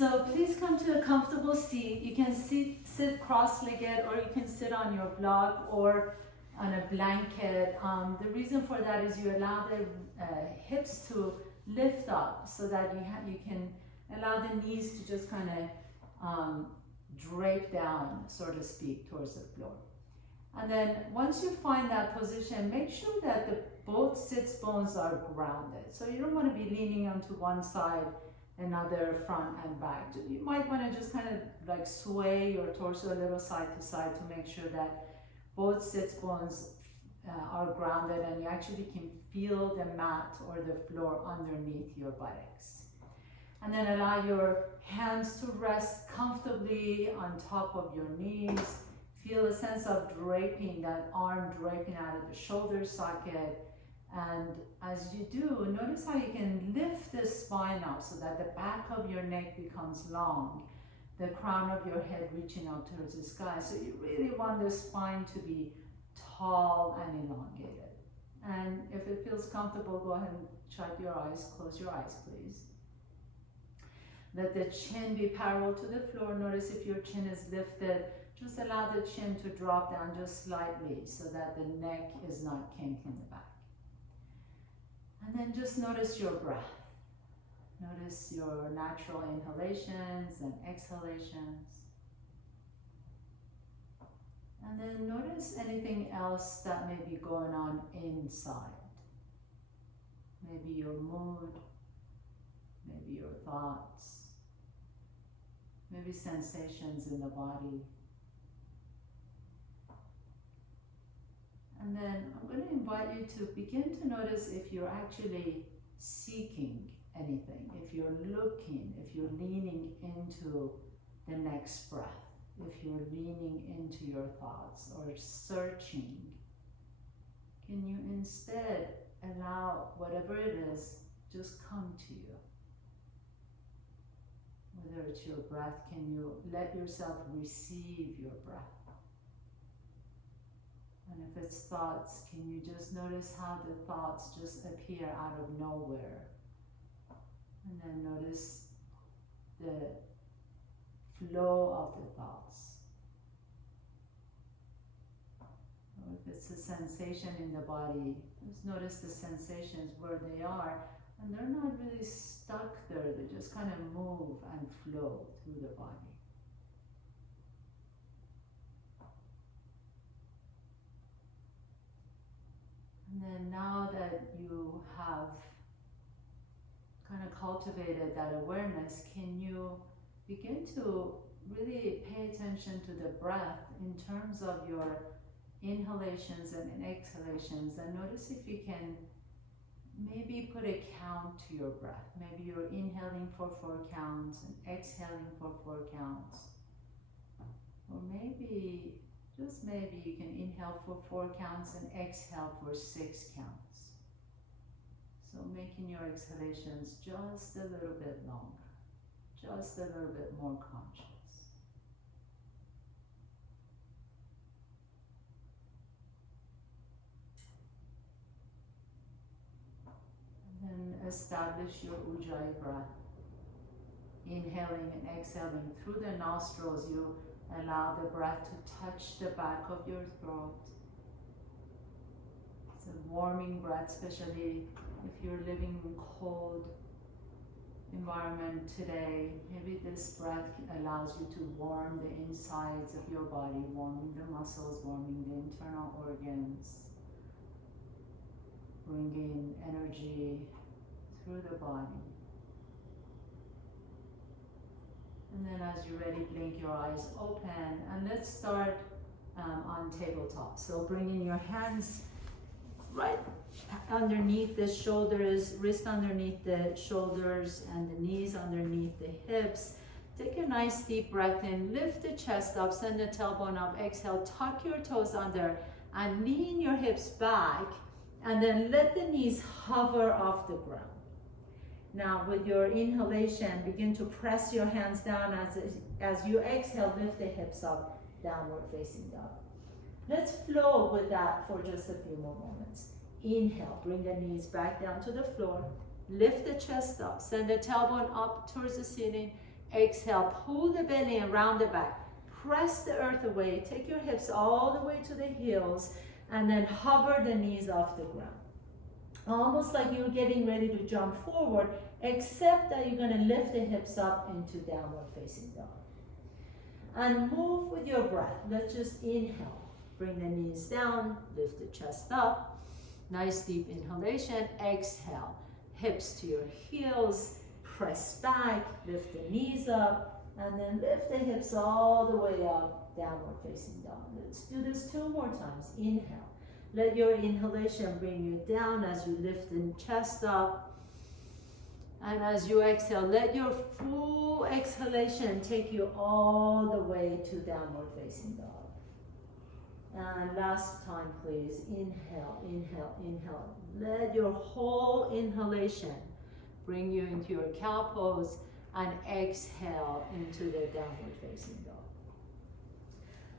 So please come to a comfortable seat. You can sit cross-legged, or you can sit on your block or on a blanket. The reason for that is you allow the hips to lift up so that you can allow the knees to just kind of drape down, so to speak, towards the floor. And then once you find that position, make sure that both sits bones are grounded. So you don't want to be leaning onto one side, another front and back. You might want to just kind of like sway your torso a little side to side to make sure that both sits bones are grounded and you actually can feel the mat or the floor underneath your buttocks. And then allow your hands to rest comfortably on top of your knees. Feel a sense of draping, that arm draping out of the shoulder socket. And as you do, notice how you can lift the spine up so that the back of your neck becomes long, the crown of your head reaching out towards the sky. So you really want the spine to be tall and elongated. And if it feels comfortable, go ahead and shut your eyes, close your eyes, please. Let the chin be parallel to the floor. Notice if your chin is lifted, just allow the chin to drop down just slightly so that the neck is not kinked in the back. And then just notice your breath. Notice your natural inhalations and exhalations. And then notice anything else that may be going on inside. Maybe your mood, maybe your thoughts, maybe sensations in the body. And then I'm going to invite you to begin to notice if you're actually seeking anything, if you're looking, if you're leaning into the next breath, if you're leaning into your thoughts or searching. Can you instead allow whatever it is just come to you? Whether it's your breath, can you let yourself receive your breath? And if it's thoughts, can you just notice how the thoughts just appear out of nowhere? And then notice the flow of the thoughts. Or if it's a sensation in the body, just notice the sensations where they are. And they're not really stuck there, they just kind of move and flow through the body. And then now that you have kind of cultivated that awareness, can you begin to really pay attention to the breath in terms of your inhalations and exhalations, and notice if you can maybe put a count to your breath. Maybe you're inhaling for 4 counts and exhaling for 4 counts. Or maybe, just maybe, you can inhale for 4 counts and exhale for 6 counts. So making your exhalations just a little bit longer, just a little bit more conscious. And establish your Ujjayi breath. Inhaling and exhaling through the nostrils, you allow the breath to touch the back of your throat. It's a warming breath, especially if you're living in cold environment today. Maybe this breath allows you to warm the insides of your body, warming the muscles, warming the internal organs, bringing energy through the body. And then as you're ready, blink your eyes open, and let's start on tabletop. So bringing your hands right underneath the shoulders, wrist underneath the shoulders, and the knees underneath the hips. Take a nice deep breath in, lift the chest up, send the tailbone up, exhale, tuck your toes under, and lean your hips back, and then let the knees hover off the ground. Now with your inhalation, begin to press your hands down. As you exhale, lift the hips up, downward facing dog. Let's flow with that for just a few more moments. Inhale, bring the knees back down to the floor. Lift the chest up, send the tailbone up towards the ceiling. Exhale, pull the belly and round the back. Press the earth away. Take your hips all the way to the heels and then hover the knees off the ground. Almost like you're getting ready to jump forward, except that you're going to lift the hips up into downward facing dog. And move with your breath. Let's just inhale. Bring the knees down, lift the chest up. Nice deep inhalation. Exhale. Hips to your heels. Press back, lift the knees up, and then lift the hips all the way up, downward facing dog. Let's do this 2 more times. Inhale. Let your inhalation bring you down as you lift the chest up. And as you exhale, let your full exhalation take you all the way to downward facing dog. And last time, please. Inhale, inhale, inhale. Let your whole inhalation bring you into your cow pose and exhale into the downward facing dog.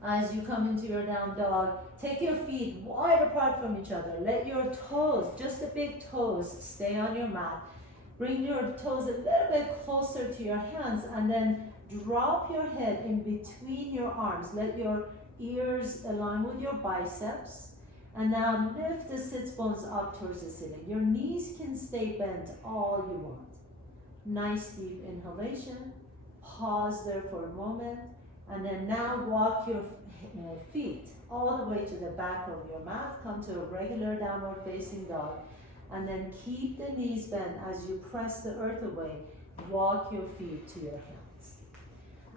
As you come into your down dog, take your feet wide apart from each other. Let your toes, just the big toes, stay on your mat. Bring your toes a little bit closer to your hands and then drop your head in between your arms. Let your ears align with your biceps. And now lift the sits bones up towards the ceiling. Your knees can stay bent all you want. Nice deep inhalation. Pause there for a moment. And then now walk your feet all the way to the back of your mat. Come to a regular downward facing dog. And then keep the knees bent as you press the earth away. Walk your feet to your hands.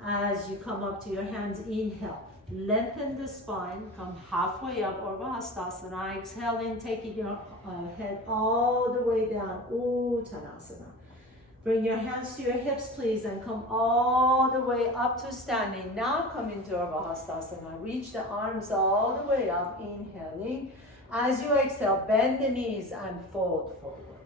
As you come up to your hands, inhale. Lengthen the spine, come halfway up, Urdhva Hastasana. Exhale in, taking your head all the way down, Uttanasana. Bring your hands to your hips, please, and come all the way up to standing. Now come into Urdhva Hastasana. Reach the arms all the way up, inhaling. As you exhale, bend the knees and fold forward.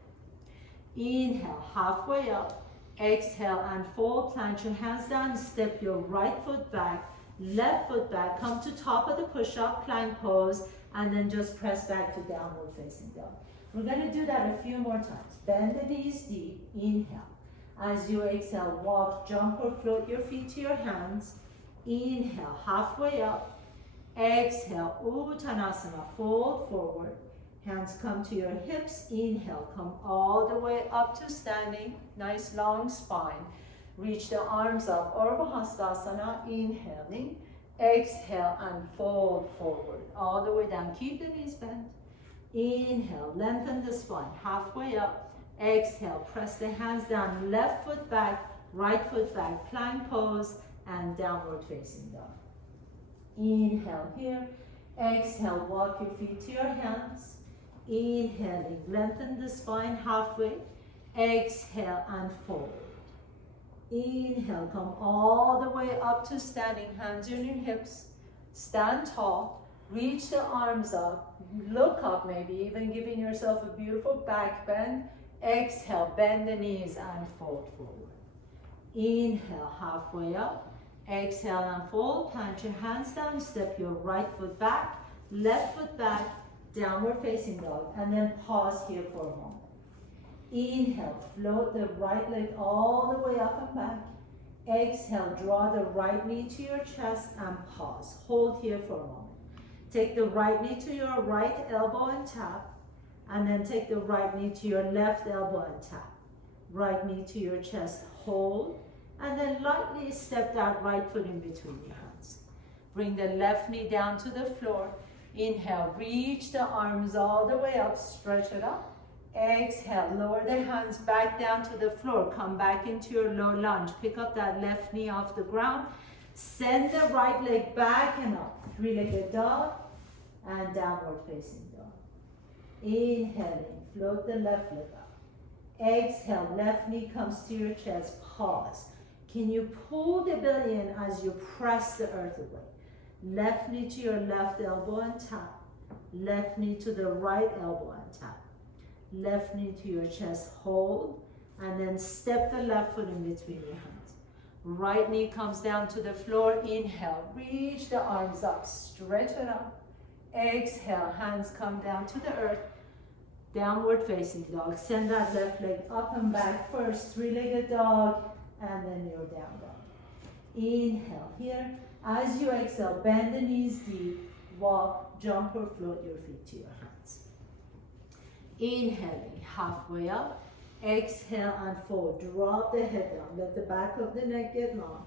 Inhale, halfway up. Exhale and fold. Plant your hands down, step your right foot back. Left foot back, come to top of the push-up, plank pose, and then just press back to downward facing dog. We're going to do that a few more times. Bend the knees deep, inhale. As you exhale, walk, jump or float your feet to your hands. Inhale, halfway up. Exhale, Uttanasana, fold forward. Hands come to your hips, inhale, come all the way up to standing. Nice long spine. Reach the arms up, Urdhva Hastasana, inhaling. Exhale and fold forward, all the way down. Keep the knees bent. Inhale, lengthen the spine, halfway up. Exhale, press the hands down, left foot back, right foot back, plank pose, and downward facing dog. Inhale here. Exhale, walk your feet to your hands. Inhaling, lengthen the spine halfway. Exhale and fold. Inhale, come all the way up to standing, hands on your hips. Stand tall, reach the arms up, look up, maybe even giving yourself a beautiful back bend. Exhale, bend the knees and fold forward. Inhale, halfway up. Exhale and fold, plant your hands down, step your right foot back, left foot back, downward facing dog, and then pause here for a moment. Inhale, float the right leg all the way up and back. Exhale, draw the right knee to your chest and pause. Hold here for a moment. Take the right knee to your right elbow and tap. And then take the right knee to your left elbow and tap. Right knee to your chest, hold. And then lightly step that right foot in between your hands. Bring the left knee down to the floor. Inhale, reach the arms all the way up, stretch it up. Exhale, lower the hands back down to the floor. Come back into your low lunge. Pick up that left knee off the ground. Send the right leg back and up. Three-legged dog and downward facing dog. Inhaling, float the left leg up. Exhale, left knee comes to your chest. Pause. Can you pull the belly in as you press the earth away? Left knee to your left elbow and tap. Left knee to the right elbow and tap. Left knee to your chest, hold, and then step the left foot in between your hands. Right knee comes down to the floor. Inhale, reach the arms up, stretch it up. Exhale, hands come down to the earth. Downward facing dog. Send that left leg up and back first. Three-legged dog, and then your down dog. Inhale here. As you exhale, bend the knees deep, walk, jump or float your feet to your hands. Inhaling, halfway up. Exhale and fold. Drop the head down. Let the back of the neck get long.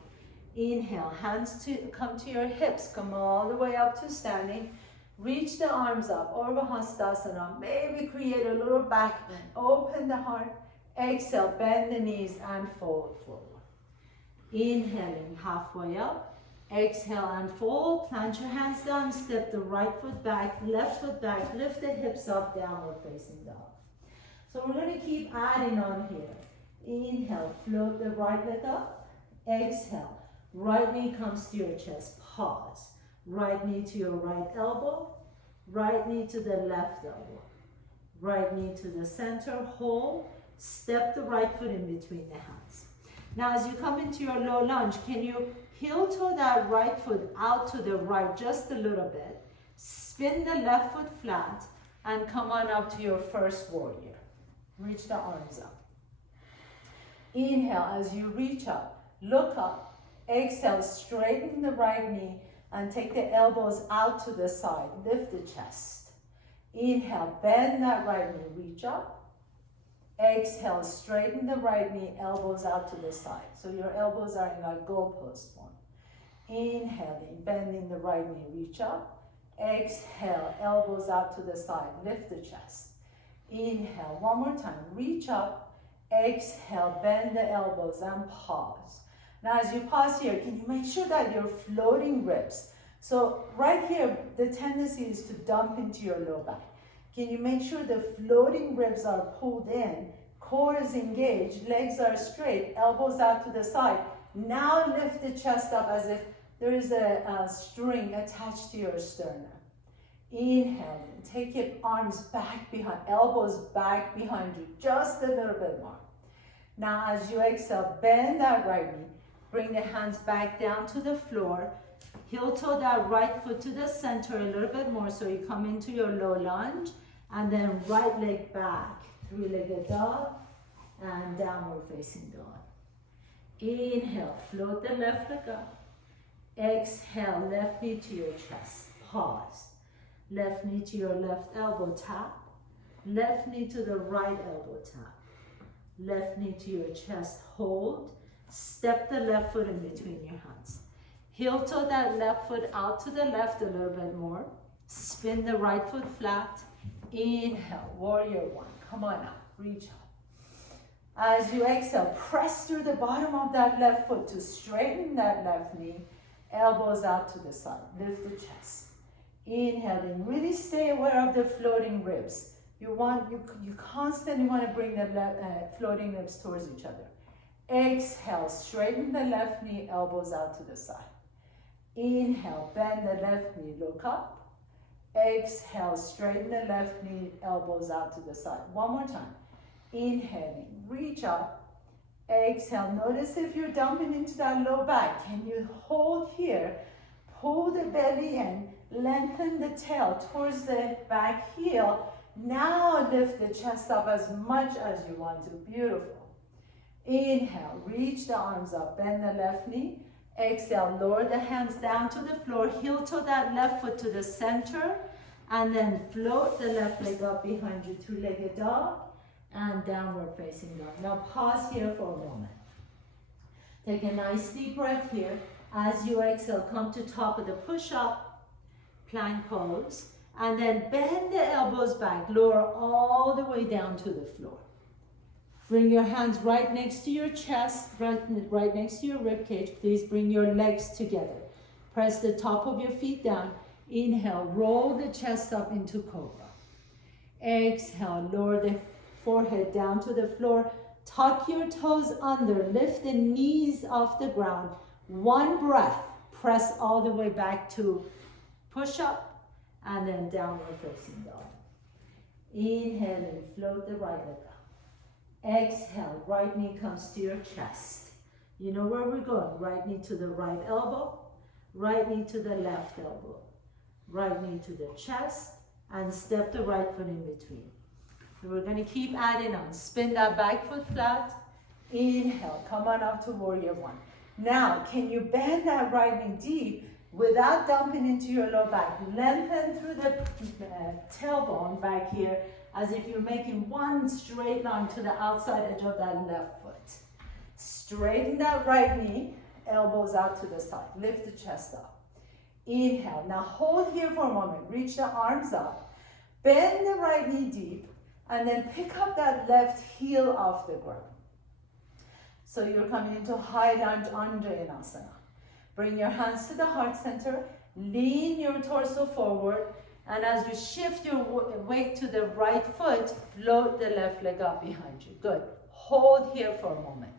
Inhale, hands come to your hips. Come all the way up to standing. Reach the arms up, Urdhva Hastasana. Maybe create a little back bend. Open the heart. Exhale, bend the knees and fold forward. Inhaling, halfway up. Exhale and fold. Plant your hands down. Step the right foot back, left foot back. Lift the hips up, downward facing dog. So we're going to keep adding on here. Inhale, float the right leg up. Exhale, right knee comes to your chest. Pause. Right knee to your right elbow. Right knee to the left elbow. Right knee to the center. Hold. Step the right foot in between the hands. Now as you come into your low lunge, can you heel toe that right foot out to the right just a little bit. Spin the left foot flat and come on up to your first warrior. Reach the arms up. Inhale as you reach up, look up. Exhale, straighten the right knee and take the elbows out to the side. Lift the chest. Inhale, bend that right knee, reach up. Exhale, straighten the right knee, elbows out to the side. So your elbows are in a goalpost form. Inhaling, bending the right knee, reach up. Exhale, elbows out to the side, lift the chest. Inhale, one more time, reach up. Exhale, bend the elbows and pause. Now as you pause here, can you make sure that you're floating ribs? So right here, the tendency is to dump into your low back. Can you make sure the floating ribs are pulled in, core is engaged, legs are straight, elbows out to the side. Now lift the chest up as if there is a string attached to your sternum. Inhale, take your arms back behind, elbows back behind you, just a little bit more. Now as you exhale, bend that right knee, bring the hands back down to the floor, heel toe that right foot to the center a little bit more so you come into your low lunge, and then right leg back, three-legged dog, and downward facing dog. Inhale, float the left leg up. Exhale, left knee to your chest, pause. Left knee to your left elbow, tap. Left knee to the right elbow, tap. Left knee to your chest, hold. Step the left foot in between your hands. Heel toe that left foot out to the left a little bit more. Spin the right foot flat. Inhale, warrior one. Come on up, reach up. As you exhale, press through the bottom of that left foot to straighten that left knee. Elbows out to the side, lift the chest. Inhaling, really stay aware of the floating ribs. You constantly want to bring the floating ribs towards each other. Exhale, straighten the left knee, elbows out to the side. Inhale, bend the left knee, look up. Exhale, straighten the left knee, elbows out to the side. One more time. Inhaling, reach up. Exhale, notice if you're dumping into that low back. Can you hold here? Pull the belly in, lengthen the tail towards the back heel. Now lift the chest up as much as you want to. Beautiful. Inhale, reach the arms up, bend the left knee. Exhale, lower the hands down to the floor, heel toe that left foot to the center, and then float the left leg up behind you, two-legged dog, and downward facing dog. Now pause here for a moment. Take a nice deep breath here. As you exhale, come to top of the push-up, plank pose, and then bend the elbows back, lower all the way down to the floor. Bring your hands right next to your chest, right next to your rib cage. Please bring your legs together. Press the top of your feet down. Inhale, roll the chest up into cobra. Exhale, lower the forehead down to the floor. Tuck your toes under, lift the knees off the ground. One breath, press all the way back to push up and then downward facing dog. Inhale and float the right leg up. Exhale, right knee comes to your chest. You know where we're going. Right knee to the right elbow, right knee to the left elbow, right knee to the chest, and step the right foot in between. So we're going to keep adding on. Spin that back foot flat. Inhale, come on up to warrior one. Now, can you bend that right knee deep without dumping into your low back? Lengthen through the tailbone back here as if you're making one straight line to the outside edge of that left foot. Straighten that right knee, elbows out to the side. Lift the chest up. Inhale. Now hold here for a moment. Reach the arms up. Bend the right knee deep and then pick up that left heel off the ground. So you're coming into high lunge Anjaneyasana. Bring your hands to the heart center. Lean your torso forward. And as you shift your weight to the right foot, float the left leg up behind you. Good. Hold here for a moment.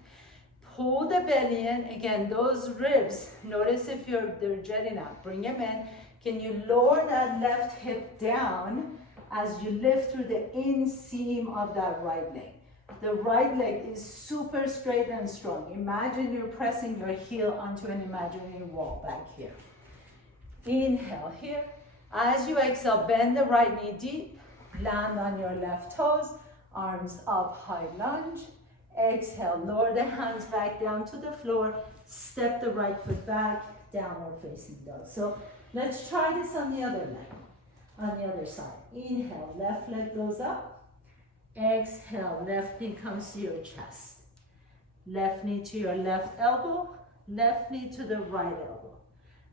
Pull the belly in. Again, those ribs, notice if they're jetting out. Bring them in. Can you lower that left hip down as you lift through the inseam of that right leg? The right leg is super straight and strong. Imagine you're pressing your heel onto an imaginary wall back here. Inhale here. As you exhale, bend the right knee deep. Land on your left toes. Arms up, high lunge. Exhale, lower the hands back down to the floor. Step the right foot back, downward facing dog. So let's try this on the other leg, on the other side. Inhale, left leg goes up. Exhale, left knee comes to your chest. Left knee to your left elbow. Left knee to the right elbow.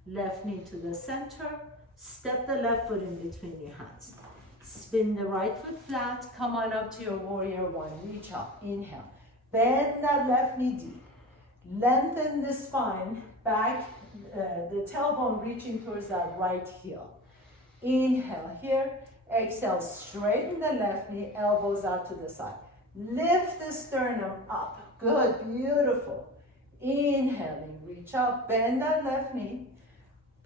Left knee to the center. Step the left foot in between your hands. Spin the right foot flat. Come on up to your warrior one. Reach up. Inhale. Bend that left knee deep. Lengthen the spine back, the tailbone reaching towards that right heel. Inhale here. Exhale, straighten the left knee, elbows out to the side. Lift the sternum up. Good, beautiful. Inhaling, reach up, bend that left knee.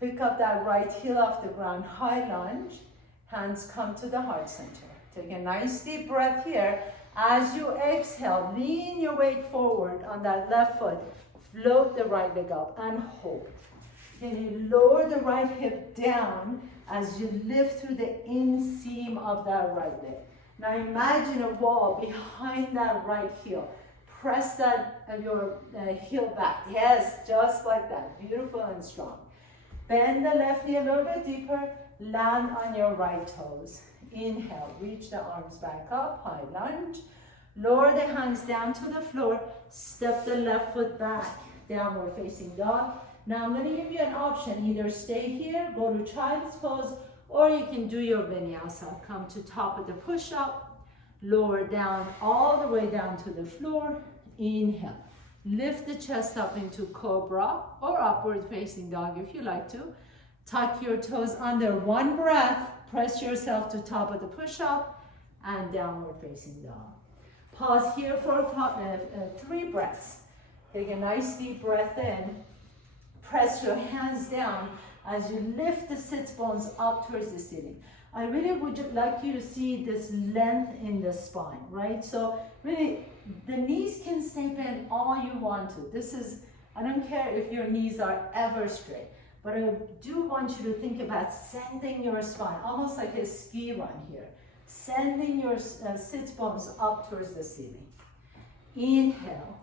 Pick up that right heel off the ground, high lunge. Hands come to the heart center. Take a nice deep breath here. As you exhale, lean your weight forward on that left foot. Float the right leg up and hold. Then you lower the right hip down as you lift through the inseam of that right leg. Now imagine a wall behind that right heel. Press that your heel back. Yes, just like that. Beautiful and strong. Bend the left knee a little bit deeper. Land on your right toes. Inhale, reach the arms back up, high lunge. Lower the hands down to the floor. Step the left foot back, downward facing dog. Now I'm going to give you an option. Either stay here, go to child's pose, or you can do your vinyasa. Come to top of the push-up, lower down all the way down to the floor. Inhale. Lift the chest up into cobra or upward facing dog if you like to. Tuck your toes under. One breath. Press yourself to top of the push-up and downward facing dog. Pause here for 3 breaths. Take a nice deep breath in. Press your hands down as you lift the sits bones up towards the ceiling. I really would like you to see this length in the spine, right? So really, the knees can stay bent all you want to. This is, I don't care if your knees are ever straight. But I do want you to think about sending your spine, almost like a ski run here. Sending your sits bones up towards the ceiling. Inhale.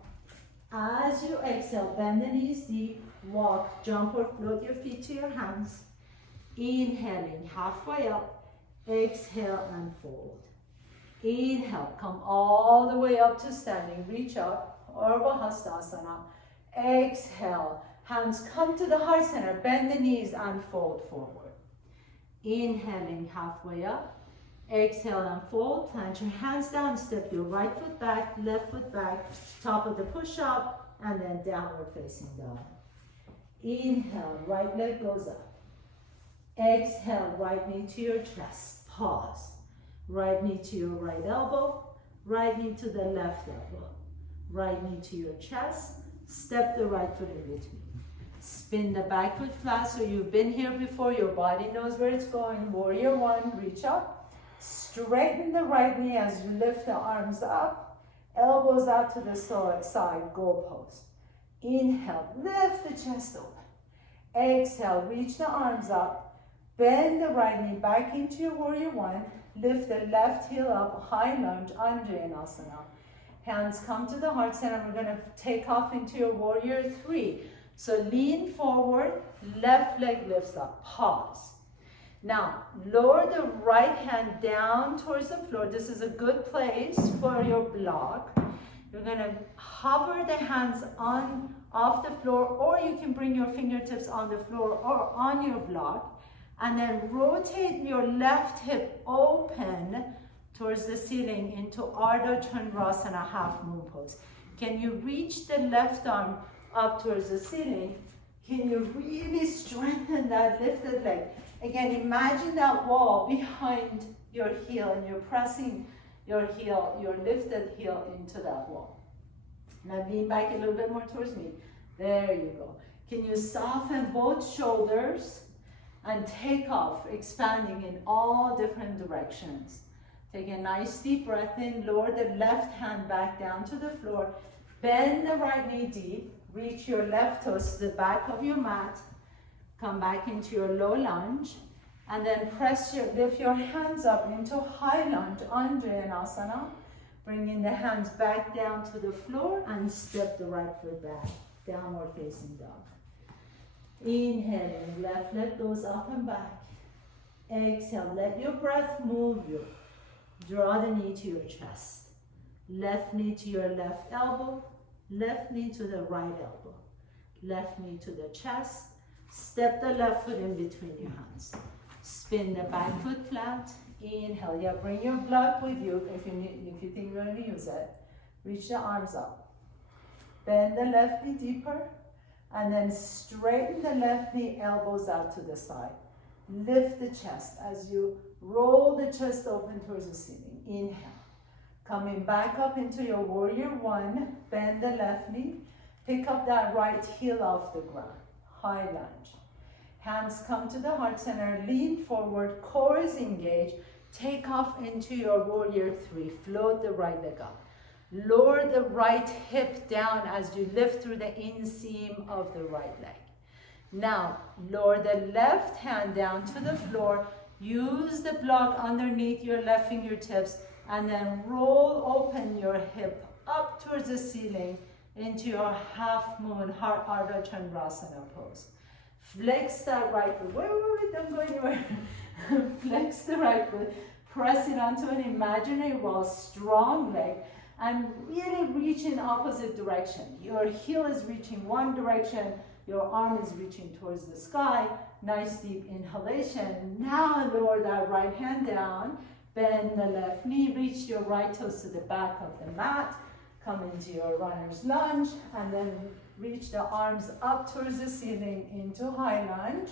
As you exhale, bend the knees deep, walk, jump or float your feet to your hands. Inhaling, halfway up. Exhale and fold. Inhale, come all the way up to standing. Reach up, Urdhva Hastasana. Exhale. Hands come to the heart center, bend the knees and fold forward. Inhaling halfway up, exhale and fold. Plant your hands down, step your right foot back, left foot back, top of the push-up, and then downward facing dog. Inhale, right leg goes up. Exhale, right knee to your chest, pause. Right knee to your right elbow, right knee to the left elbow. Right knee to your chest, step the right foot in between. Spin the back foot flat so you've been here before, your body knows where it's going. Warrior one, reach up. Straighten the right knee as you lift the arms up. Elbows out to the side, goal pose. Inhale, lift the chest open. Exhale, reach the arms up. Bend the right knee back into your warrior one. Lift the left heel up, high lunge, Anjaneyasana. Hands come to the heart center. We're going to take off into your warrior three. So lean forward, left leg lifts up, pause. Now, lower the right hand down towards the floor. This is a good place for your block. You're gonna hover the hands off the floor, or you can bring your fingertips on the floor or on your block, and then rotate your left hip open towards the ceiling into Ardha Chandrasana, half moon pose. Can you reach the left arm up towards the ceiling? Can you really strengthen that lifted leg? Again, imagine that wall behind your heel, and you're pressing your heel, your lifted heel into that wall. Now lean back a little bit more towards me. There you go. Can you soften both shoulders and take off, expanding in all different directions. Take a nice deep breath in, lower the left hand back down to the floor, bend the right knee deep, reach your left toes to the back of your mat, come back into your low lunge, and then lift your hands up into high lunge, Anjaneyasana, bringing the hands back down to the floor and step the right foot back, downward facing dog. Inhaling, left leg goes up and back. Exhale, let your breath move you. Draw the knee to your chest. Left knee to your left elbow, left knee to the right elbow. Left knee to the chest. Step the left foot in between your hands. Spin the back foot flat. Inhale, yeah, bring your block with you if you think you're going to use it. Reach the arms up. Bend the left knee deeper, and then straighten the left knee, elbows out to the side. Lift the chest as you roll the chest open towards the ceiling. Inhale. Coming back up into your warrior one, bend the left knee, pick up that right heel off the ground. High lunge. Hands come to the heart center, lean forward, core is engaged. Take off into your warrior three. Float the right leg up. Lower the right hip down as you lift through the inseam of the right leg. Now, lower the left hand down to the floor. Use the block underneath your left fingertips, and then roll open your hip up towards the ceiling into your half moon Ardha Chandrasana pose. Flex that right foot. Wait, don't go anywhere. Flex the right foot. Press it onto an imaginary wall, strong leg, and really reach in opposite direction. Your heel is reaching one direction, your arm is reaching towards the sky. Nice deep inhalation. Now lower that right hand down, bend the left knee, reach your right toes to the back of the mat, come into your runner's lunge, and then reach the arms up towards the ceiling into high lunge.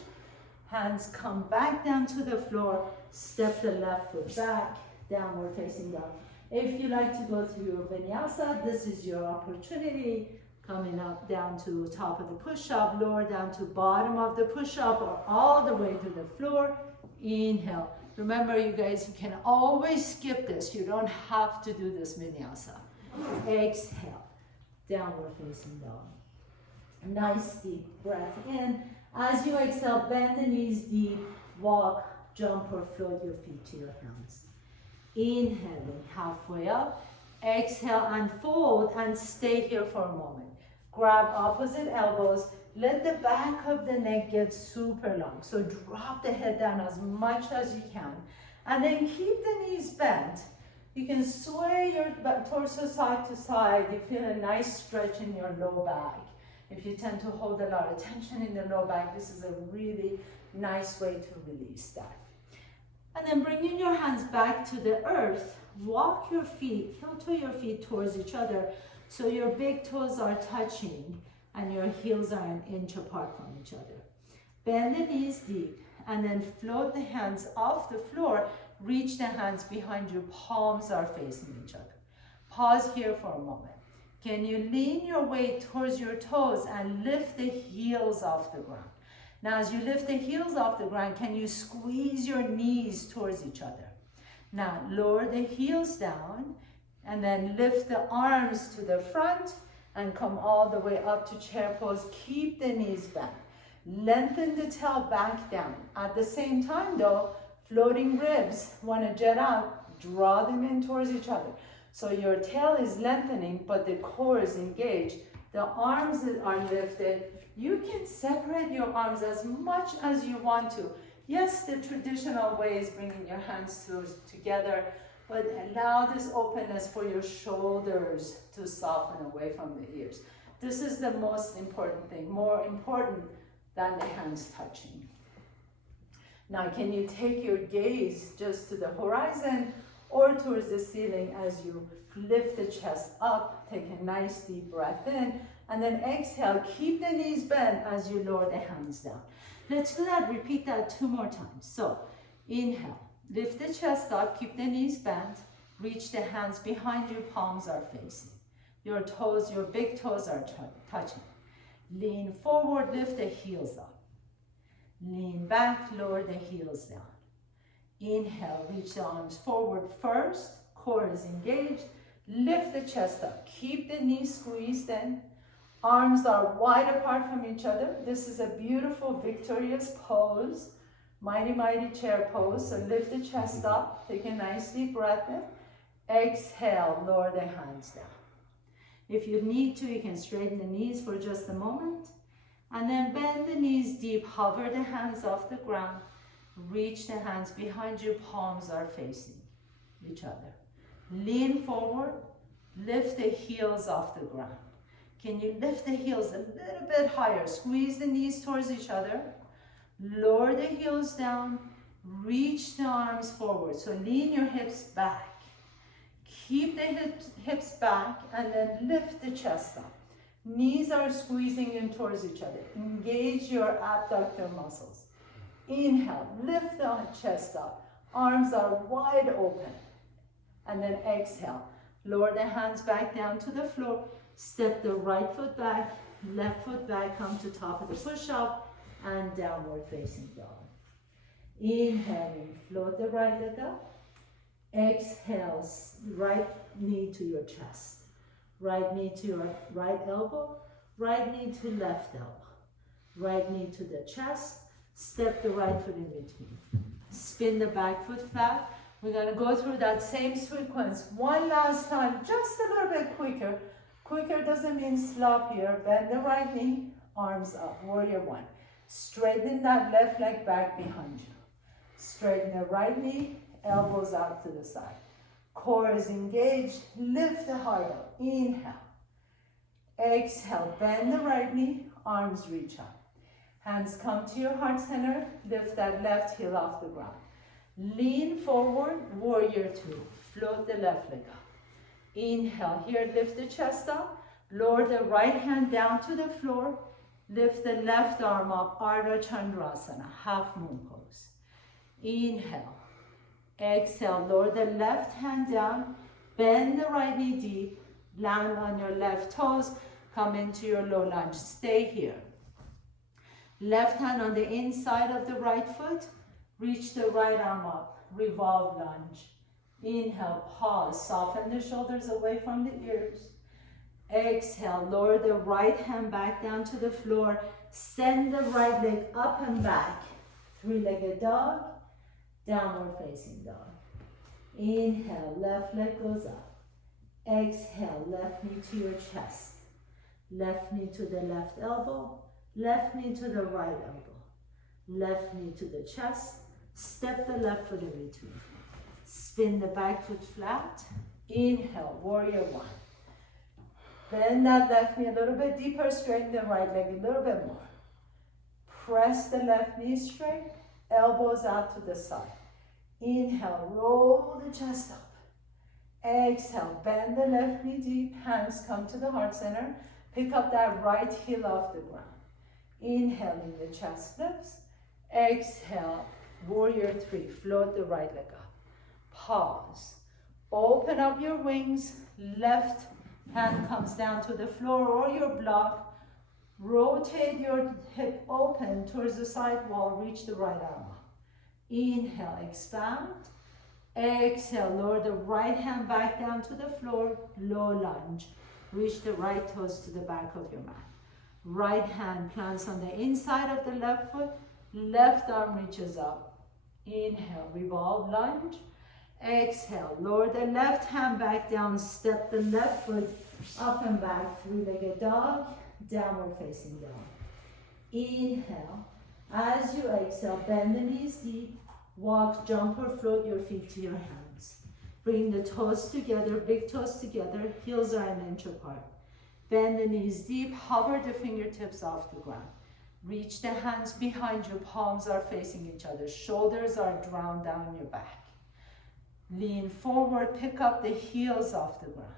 Hands come back down to the floor, step the left foot back, downward facing dog. If you like to go through your vinyasa, this is your opportunity. Coming up down to top of the push-up, lower down to bottom of the push-up, or all the way to the floor. Inhale. Remember, you guys, you can always skip this. You don't have to do this vinyasa. Exhale. Downward facing dog. Nice deep breath in. As you exhale, bend the knees deep, walk, jump, or float your feet to your hands. Inhaling halfway up. Exhale and fold, and stay here for a moment. Grab opposite elbows. Let the back of the neck get super long. So drop the head down as much as you can. And then keep the knees bent. You can sway your torso side to side. You feel a nice stretch in your low back. If you tend to hold a lot of tension in the low back, this is a really nice way to release that. And then bringing your hands back to the earth, walk your feet, heel to your feet towards each other, so your big toes are touching and your heels are an inch apart from each other. Bend the knees deep, and then float the hands off the floor. Reach the hands behind you, palms are facing each other. Pause here for a moment. Can you lean your weight towards your toes and lift the heels off the ground? Now, as you lift the heels off the ground, can you squeeze your knees towards each other? Now, lower the heels down, and then lift the arms to the front and come all the way up to chair pose. Keep the knees back. Lengthen the tail back down. At the same time though, floating ribs want to jet out, draw them in towards each other. So your tail is lengthening, but the core is engaged. The arms are lifted. You can separate your arms as much as you want to. Yes, the traditional way is bringing your hands together, but allow this openness for your shoulders to soften away from the ears. This is the most important thing, more important than the hands touching. Now, can you take your gaze just to the horizon or towards the ceiling as you lift the chest up, take a nice deep breath in, and then exhale, keep the knees bent as you lower the hands down. Let's do that, repeat that 2 more times. So, inhale, lift the chest up, keep the knees bent, reach the hands behind you, palms are facing. Your toes, your big toes are touching. Lean forward, lift the heels up. Lean back, lower the heels down. Inhale, reach the arms forward first, core is engaged. Lift the chest up, keep the knees squeezed in. Arms are wide apart from each other. This is a beautiful, victorious pose. Mighty, mighty chair pose. So lift the chest up, take a nice deep breath in. Exhale, lower the hands down. If you need to, you can straighten the knees for just a moment. And then bend the knees deep, hover the hands off the ground. Reach the hands behind you, palms are facing each other. Lean forward, lift the heels off the ground. Can you lift the heels a little bit higher? Squeeze the knees towards each other. Lower the heels down, reach the arms forward. So lean your hips back. Keep the hips back and then lift the chest up. Knees are squeezing in towards each other. Engage your abductor muscles. Inhale, lift the chest up. Arms are wide open. And then exhale. Lower the hands back down to the floor. Step the right foot back, left foot back, come to top of the push-up and downward facing dog. Inhaling, float the right leg up. Exhale, right knee to your chest. Right knee to your right elbow, right knee to left elbow. Right knee to the chest, step the right foot in between. Spin the back foot flat. We're gonna go through that same sequence one last time, just a little bit quicker. Quicker doesn't mean sloppier. Bend the right knee, arms up, warrior one. Straighten that left leg back behind you. Straighten the right knee, elbows out to the side. Core is engaged, lift the heart up, inhale. Exhale, bend the right knee, arms reach up. Hands come to your heart center, lift that left heel off the ground. Lean forward, warrior two, float the left leg up. Inhale, here lift the chest up, lower the right hand down to the floor, lift the left arm up, Ardha Chandrasana, half moon pose. Inhale. Exhale, lower the left hand down, bend the right knee deep, land on your left toes, come into your low lunge, stay here. Left hand on the inside of the right foot, reach the right arm up, revolve lunge. Inhale, pause, soften the shoulders away from the ears. Exhale, lower the right hand back down to the floor, send the right leg up and back, three-legged dog, downward facing dog. Inhale, left leg goes up. Exhale, left knee to your chest. Left knee to the left elbow. Left knee to the right elbow. Left knee to the chest. Step the left foot in between. Spin the back foot flat. Inhale, warrior one. Bend that left knee a little bit deeper. Straighten the right leg a little bit more. Press the left knee straight. Elbows out to the side. Inhale, roll the chest up. Exhale, bend the left knee deep. Hands come to the heart center. Pick up that right heel off the ground. Inhaling, the chest lifts. Exhale, warrior three. Float the right leg up. Pause. Open up your wings. Left hand comes down to the floor or your block. Rotate your hip open towards the side wall. Reach the right arm up. Inhale, expand. Exhale, lower the right hand back down to the floor. Low lunge. Reach the right toes to the back of your mat. Right hand plants on the inside of the left foot. Left arm reaches up. Inhale, revolve lunge. Exhale, lower the left hand back down. Step the left foot Up and back, three-legged dog, downward facing dog. Inhale. As you exhale, bend the knees deep. Walk, jump, or float your feet to your hands. Bring the toes together, big toes together, heels are an inch apart. Bend the knees deep, hover the fingertips off the ground. Reach the hands behind you, palms are facing each other. Shoulders are drawn down your back. Lean forward, pick up the heels off the ground.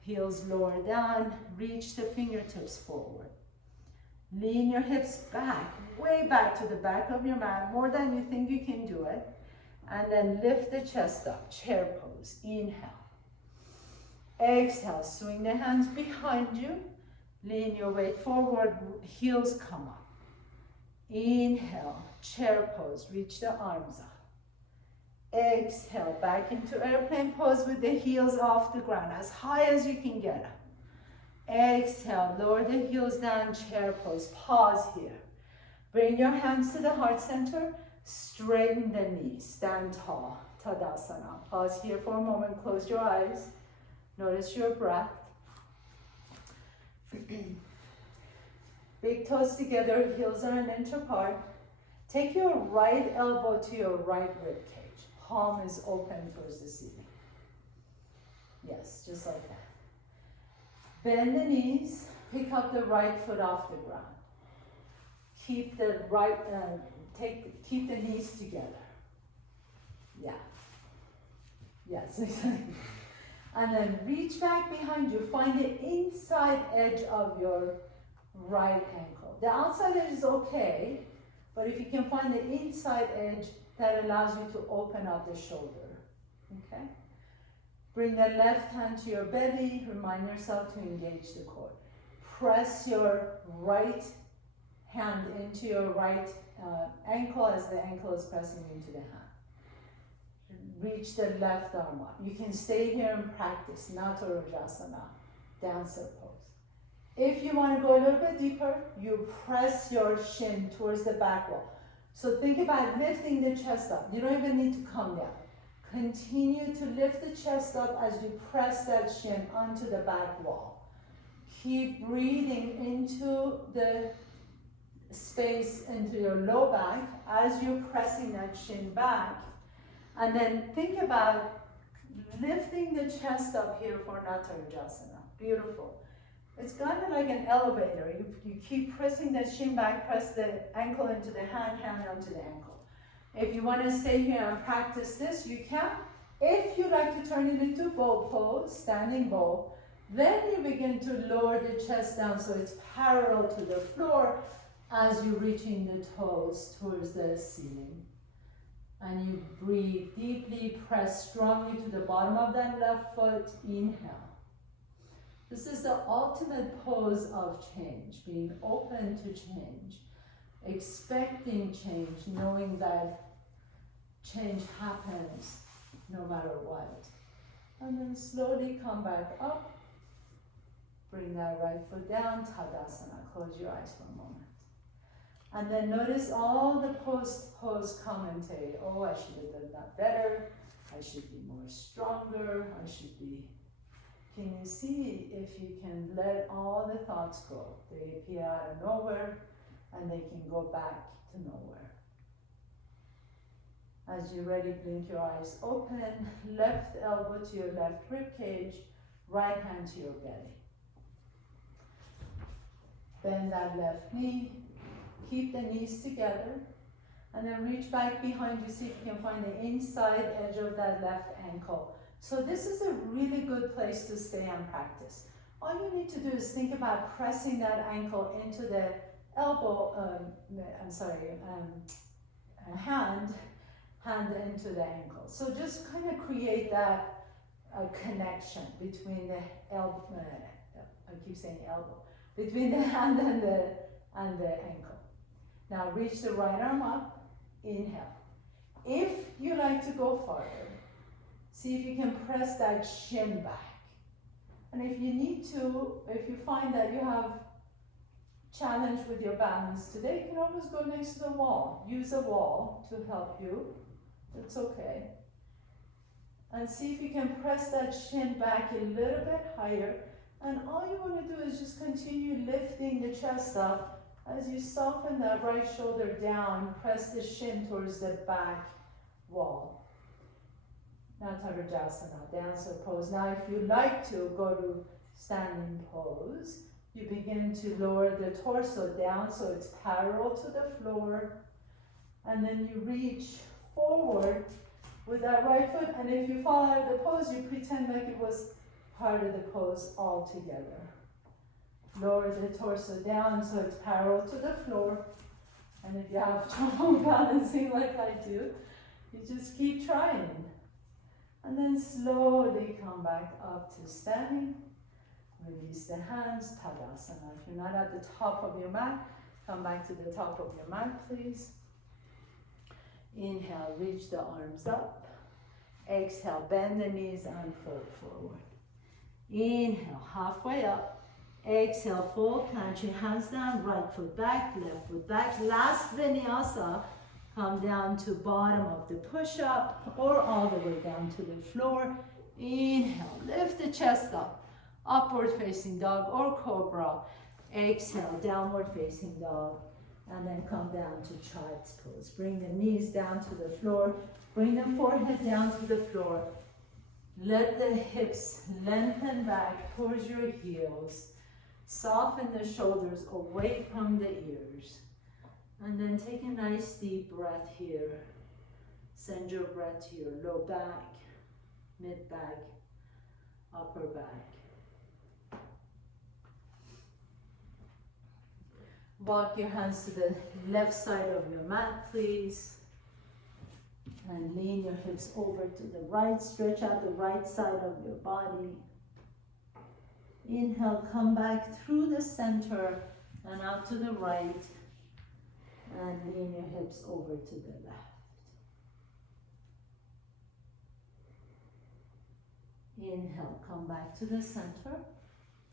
Heels lower down, reach the fingertips forward. Lean your hips back, way back to the back of your mat, more than you think you can do it. And then lift the chest up, chair pose. Inhale. Exhale, swing the hands behind you. Lean your weight forward, heels come up. Inhale, chair pose, reach the arms up. Exhale, back into airplane pose with the heels off the ground, as high as you can get up. Exhale, lower the heels down, chair pose, pause here. Bring your hands to the heart center, straighten the knees, stand tall, Tadasana. Pause here for a moment, close your eyes. Notice your breath. Big toes together, heels are an inch apart. Take your right elbow to your right rib cage. Palm is open towards the ceiling. Yes, just like that. Bend the knees, pick up the right foot off the ground. Keep the keep the knees together. Yeah. Yes, exactly. And then reach back behind you. Find the inside edge of your right ankle. The outside edge is okay, but if you can find the inside edge, that allows you to open up the shoulder. Okay? Bring the left hand to your belly. Remind yourself to engage the core. Press your right hand into your right ankle as the ankle is pressing into the hand. Reach the left arm up. You can stay here and practice Natarajasana, dancer pose. If you want to go a little bit deeper, you press your shin towards the back wall. So think about lifting the chest up. You don't even need to come down. Continue to lift the chest up as you press that shin onto the back wall. Keep breathing into the space into your low back as you're pressing that shin back. And then think about lifting the chest up here for Natarajasana. Beautiful. It's kind of like an elevator. You keep pressing that shin back, press the ankle into the hand, hand onto the ankle. If you want to stay here and practice this, you can. If you like to turn it into bow pose, standing bow, then you begin to lower the chest down so it's parallel to the floor as you're reaching the toes towards the ceiling. And you breathe deeply, press strongly to the bottom of that left foot. Inhale. This is the ultimate pose of change, being open to change, expecting change, knowing that change happens no matter what. And then slowly come back up. Bring that right foot down, Tadasana. Close your eyes for a moment. And then notice all the post-pose commentary. Oh, I should have done that better. I should be more stronger. I should be... Can you see if you can let all the thoughts go? They appear out of nowhere and they can go back to nowhere. As you're ready, blink your eyes open. Left elbow to your left rib cage. Right hand to your belly. Bend that left knee. Keep the knees together. And then reach back behind you. See if you can find the inside edge of that left ankle. So this is a really good place to stay and practice. All you need to do is think about pressing that ankle into the elbow, hand into the ankle. So just kind of create that connection between the elbow, I keep saying elbow, between the hand and the ankle. Now reach the right arm up, inhale. If you like to go farther, see if you can press that shin back. And if you need to, if you find that you have challenge with your balance today, you can always go next to the wall. Use a wall to help you. It's okay. And see if you can press that shin back a little bit higher. And all you want to do is just continue lifting the chest up as you soften that right shoulder down. Press the shin towards the back wall. Natarajasana, dancer pose. Now if you like to go to standing pose, you begin to lower the torso down so it's parallel to the floor. And then you reach forward with that right foot, and if you fall out of the pose, you pretend like it was part of the pose altogether. Lower the torso down so it's parallel to the floor. And if you have trouble balancing like I do, you just keep trying. And then slowly come back up to standing. Release the hands, Tadasana. If you're not at the top of your mat, come back to the top of your mat, please. Inhale, reach the arms up. Exhale, bend the knees and fold forward. Inhale, halfway up. Exhale, fold, plant your hands down, right foot back, left foot back. Last vinyasa, come down to bottom of the push-up or all the way down to the floor. Inhale, lift the chest up, upward facing dog or cobra. Exhale, downward facing dog. And then come down to child's pose. Bring the knees down to the floor. Bring the forehead down to the floor. Let the hips lengthen back towards your heels. Soften the shoulders away from the ears. And then take a nice deep breath here. Send your breath to your low back, mid back, upper back. Walk your hands to the left side of your mat, please. And lean your hips over to the right. Stretch out the right side of your body. Inhale, come back through the center and out to the right. And lean your hips over to the left. Inhale, come back to the center.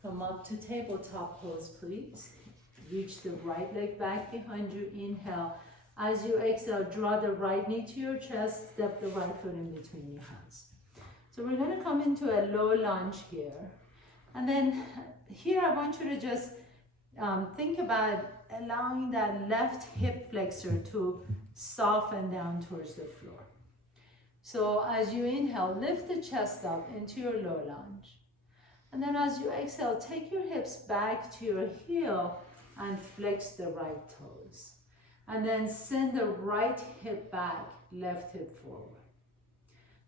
Come up to tabletop pose, please. Reach the right leg back behind you. Inhale. As you exhale, draw the right knee to your chest. Step the right foot in between your hands. So we're going to come into a low lunge here. And then here I want you to just think about allowing that left hip flexor to soften down towards the floor. So as you inhale, lift the chest up into your low lunge. And then as you exhale, take your hips back to your heel and flex the right toes. And then send the right hip back, left hip forward.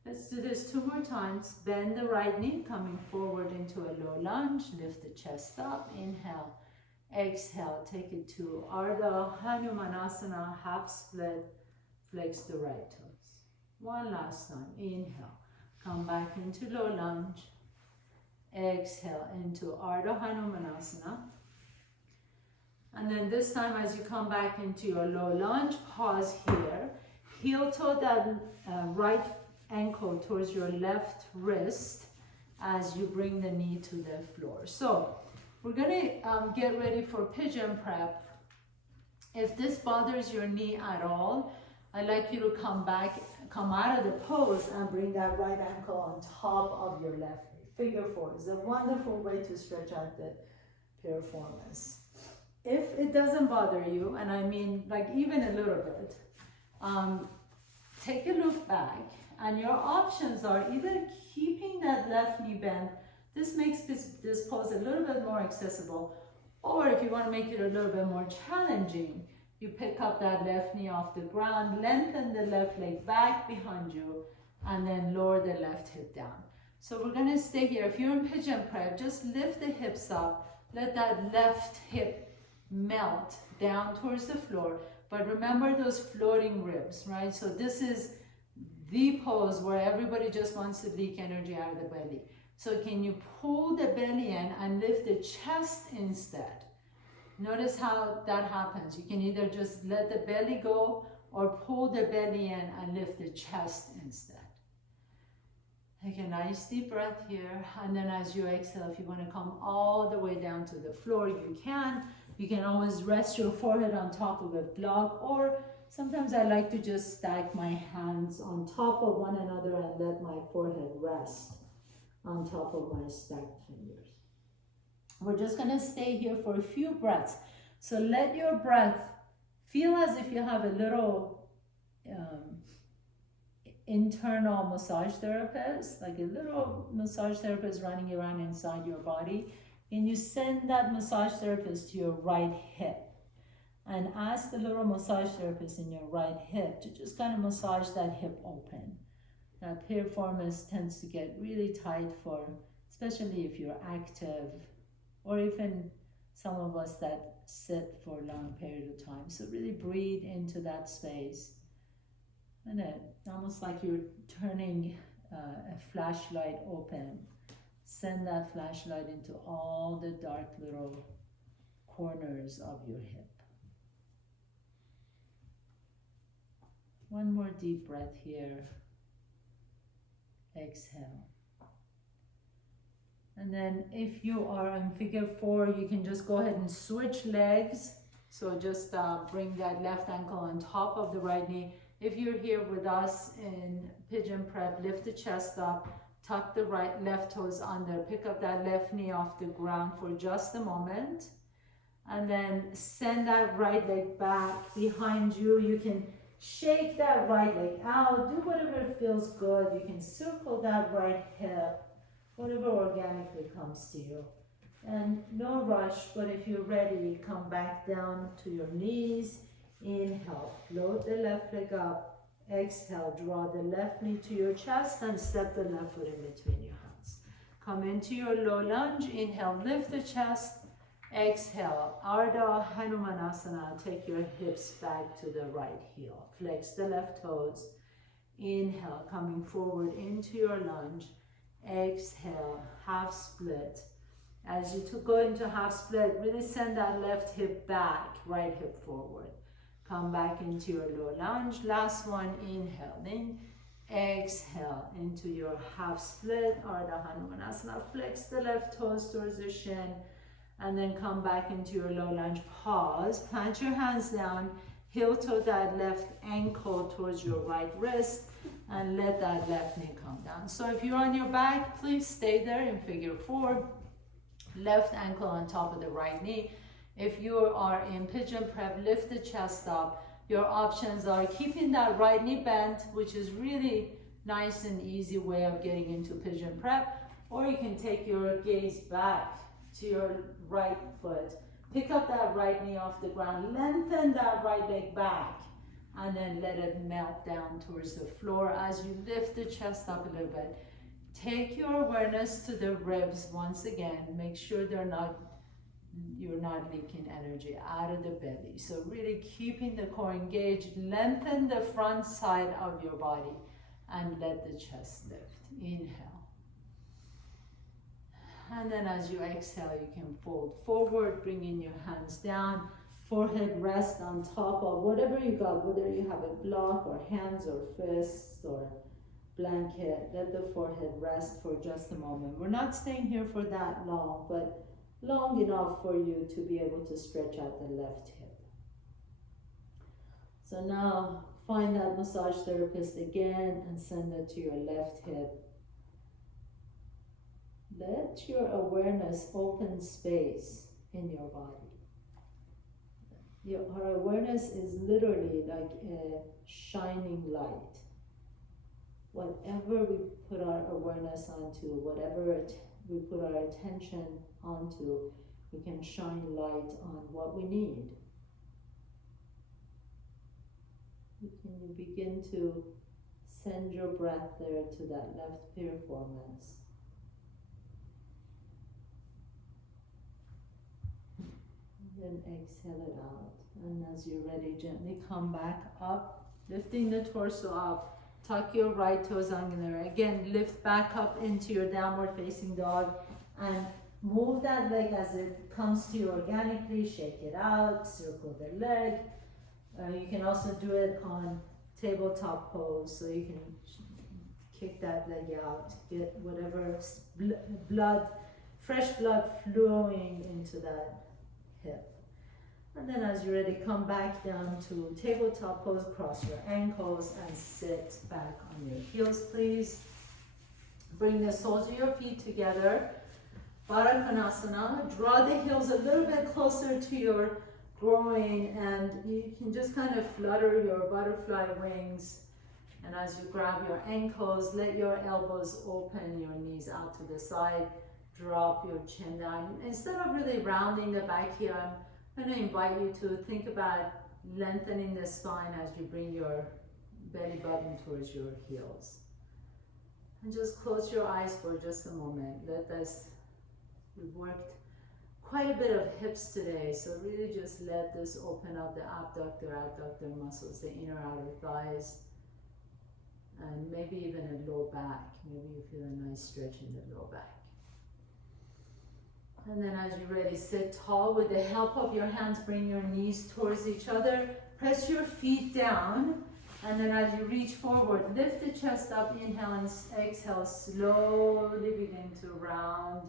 Let's do this 2 more times. Bend the right knee, coming forward into a low lunge. Lift the chest up. Inhale. Exhale. Take it to Ardha Hanumanasana, half split. Flex the right toes. One last time. Inhale. Come back into low lunge. Exhale into Ardha Hanumanasana. And then this time as you come back into your low lunge, pause here. Heel toe that right ankle towards your left wrist as you bring the knee to the floor. So we're gonna get ready for pigeon prep. If this bothers your knee at all, I'd like you to come out of the pose and bring that right ankle on top of your left knee. Figure 4 is a wonderful way to stretch out the piriformis. If it doesn't bother you, and I mean like even a little bit, take a look back, and your options are either keeping that left knee bent. This makes this pose a little bit more accessible, or if you want to make it a little bit more challenging, you pick up that left knee off the ground, lengthen the left leg back behind you, and then lower the left hip down. So we're going to stay here. If you're in pigeon prep, just lift the hips up, let that left hip melt down towards the floor, but remember those floating ribs, right? So this is the pose where everybody just wants to leak energy out of the belly. So can you pull the belly in and lift the chest instead? Notice how that happens. You can either just let the belly go or pull the belly in and lift the chest instead. Take a nice deep breath here, and then as you exhale, if you want to come all the way down to the floor, you can. You can always rest your forehead on top of a block, or sometimes I like to just stack my hands on top of one another and let my forehead rest on top of my stacked fingers. We're just gonna stay here for a few breaths. So let your breath feel as if you have a little internal massage therapist, like a little massage therapist running around inside your body. And you send that massage therapist to your right hip. And ask the little massage therapist in your right hip to just kind of massage that hip open. That piriformis tends to get really tight for, especially if you're active, or even some of us that sit for a long period of time. So really breathe into that space. And then almost like you're turning a flashlight open. Send that flashlight into all the dark little corners of your hip. One more deep breath here. Exhale. And then if you are in figure 4, you can just go ahead and switch legs. So just bring that left ankle on top of the right knee. If you're here with us in pigeon prep, lift the chest up, tuck the left toes under, pick up that left knee off the ground for just a moment. And then send that right leg back behind you. You can shake that right leg out, do whatever feels good. You can circle that right hip, whatever organically comes to you. And no rush, but if you're ready, come back down to your knees. Inhale, float the left leg up. Exhale, draw the left knee to your chest and step the left foot in between your hands. Come into your low lunge. Inhale, lift the chest. Exhale, Ardha Hanumanasana. Take your hips back to the right heel. Flex the left toes. Inhale, coming forward into your lunge. Exhale, half split. As you go into half split, really send that left hip back, right hip forward. Come back into your low lunge. Last one, inhaling. Exhale into your half split, Ardha Hanumanasana. Flex the left toes towards the shin. And then come back into your low lunge. Pause, plant your hands down, heel toe that left ankle towards your right wrist, and let that left knee come down. So if you're on your back, please stay there in figure 4. Left ankle on top of the right knee. If you are in pigeon prep, lift the chest up. Your options are keeping that right knee bent, which is really nice and easy way of getting into pigeon prep, or you can take your gaze back to your right foot. Pick up that right knee off the ground, lengthen that right leg back, and then let it melt down towards the floor as you lift the chest up a little bit. Take your awareness to the ribs once again. Make sure you're not leaking energy out of the belly. So really keeping the core engaged, lengthen the front side of your body, and let the chest lift. Inhale. And then as you exhale, you can fold forward, bringing your hands down, forehead rest on top of whatever you got, whether you have a block or hands or fists or blanket. Let the forehead rest for just a moment. We're not staying here for that long, but long enough for you to be able to stretch out the left hip. So now find that massage therapist again and send it to your left hip. Let your awareness open space in your body. Our awareness is literally like a shining light. Whatever we put our awareness onto, whatever we put our attention onto, we can shine light on what we need. Can you begin to send your breath there to that left piriformis? Then exhale it out. And as you're ready, gently come back up, lifting the torso up. Tuck your right toes under. Again, lift back up into your downward facing dog and move that leg as it comes to you organically. Shake it out, circle the leg. You can also do it on tabletop pose, so you can kick that leg out, get whatever blood, fresh blood flowing into that hip. And then as you're ready, come back down to tabletop pose, cross your ankles and sit back on your heels, please. Bring the soles of your feet together. Baddha Konasana. Draw the heels a little bit closer to your groin, and you can just kind of flutter your butterfly wings. And as you grab your ankles, let your elbows open, your knees out to the side. Drop your chin down. Instead of really rounding the back here, I'm going to invite you to think about lengthening the spine as you bring your belly button towards your heels. And just close your eyes for just a moment. We've worked quite a bit of hips today, so really just let this open up the abductor, adductor muscles, the inner outer thighs, and maybe even a low back. Maybe you feel a nice stretch in the low back. And then as you're ready, sit tall. With the help of your hands, bring your knees towards each other. Press your feet down. And then as you reach forward, lift the chest up. Inhale and exhale. Slowly begin to round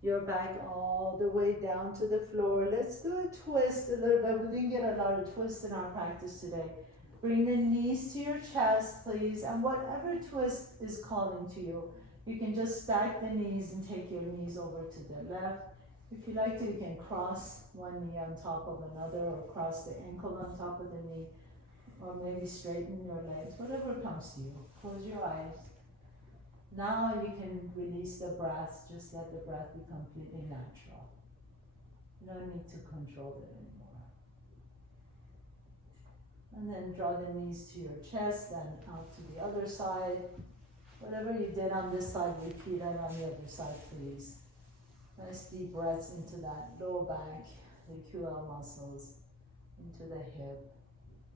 your back all the way down to the floor. Let's do a twist a little bit. We didn't get a lot of twists in our practice today. Bring the knees to your chest, please. And whatever twist is calling to you, you can just stack the knees and take your knees over to the left. If you like to, you can cross one knee on top of another, or cross the ankle on top of the knee, or maybe straighten your legs, whatever comes to you. Close your eyes. Now you can release the breath, just let the breath be completely natural. You don't need to control it anymore. And then draw the knees to your chest and out to the other side. Whatever you did on this side, repeat that on the other side, please. Nice deep breaths into that low back, the QL muscles, into the hip,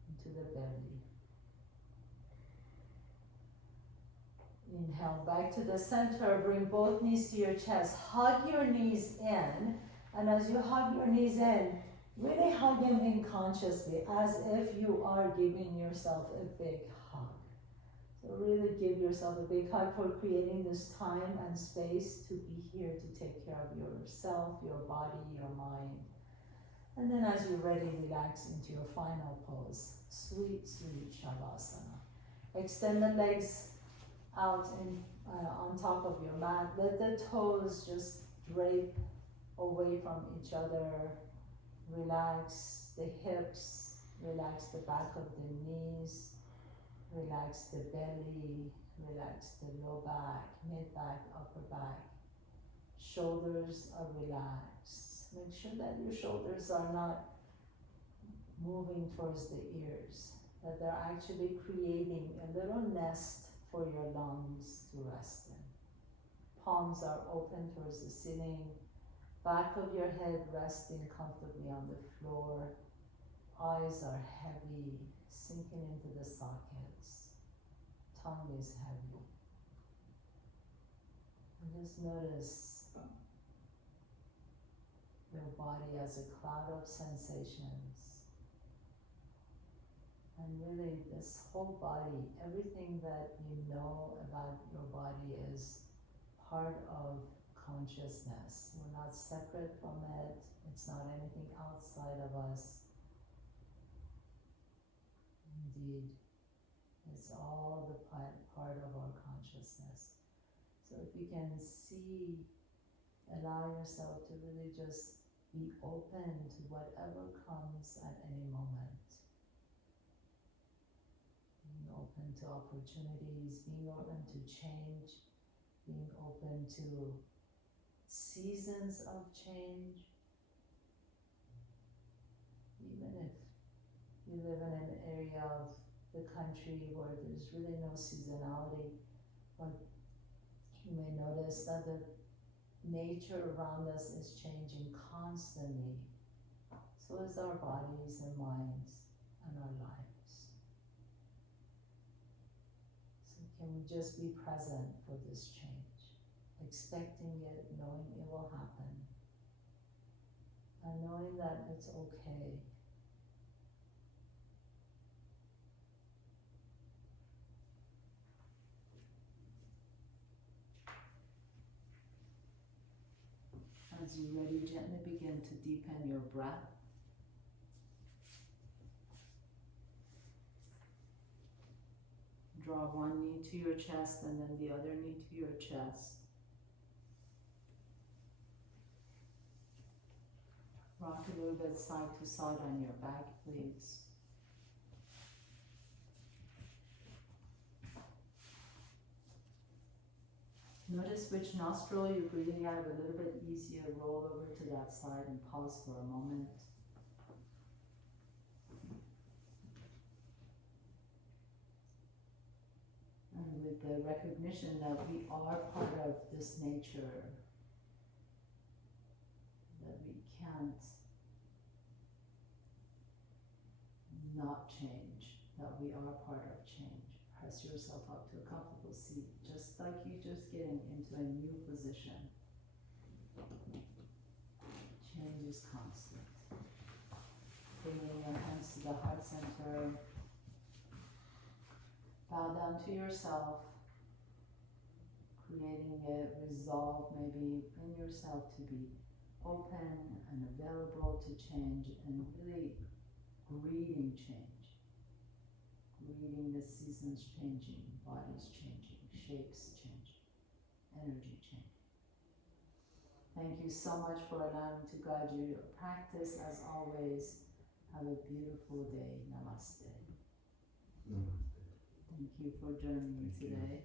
into the belly. Inhale back to the center, bring both knees to your chest. Hug your knees in, and as you hug your knees in, really hug them in consciously, as if you are giving yourself a big hug. So really give yourself a big hug for creating this time and space to be here to take care of yourself, your body, your mind. And then as you're ready, relax into your final pose. Sweet, sweet Shavasana. Extend the legs out on top of your mat. Let the toes just drape away from each other. Relax the hips, relax the back of the knees. Relax the belly, relax the low back, mid-back, upper back. Shoulders are relaxed. Make sure that your shoulders are not moving towards the ears, that they're actually creating a little nest for your lungs to rest in. Palms are open towards the ceiling. Back of your head resting comfortably on the floor. Eyes are heavy, sinking into the sockets. Tongue is heavy. And just notice your body as a cloud of sensations. And really this whole body, everything that you know about your body is part of consciousness. We're not separate from it. It's not anything outside of us. Indeed, it's all the part of our consciousness. So if you can see, allow yourself to really just be open to whatever comes at any moment. Being open to opportunities, being open to change, being open to seasons of change. Even if you live in an area of the country where there's really no seasonality, but you may notice that the nature around us is changing constantly. So is our bodies and minds and our lives. So can we just be present for this change, expecting it, knowing it will happen, and knowing that it's okay. As you're ready, gently begin to deepen your breath. Draw one knee to your chest and then the other knee to your chest. Rock a little bit side to side on your back, please. Notice which nostril you're breathing out a little bit easier. Roll over to that side and pause for a moment. And with the recognition that we are part of this nature, that we can't not change, that we are part of change. Press yourself up to a comfortable seat, just like you just getting into a new position. Change is constant. Bringing your hands to the heart center. Bow down to yourself, creating a resolve maybe in yourself to be open and available to change and really greeting change. Reading the seasons changing, bodies changing, shapes changing, energy changing. Thank you so much for allowing me to guide you. Practice as always. Have a beautiful day. Namaste. Namaste. Thank you for joining me today.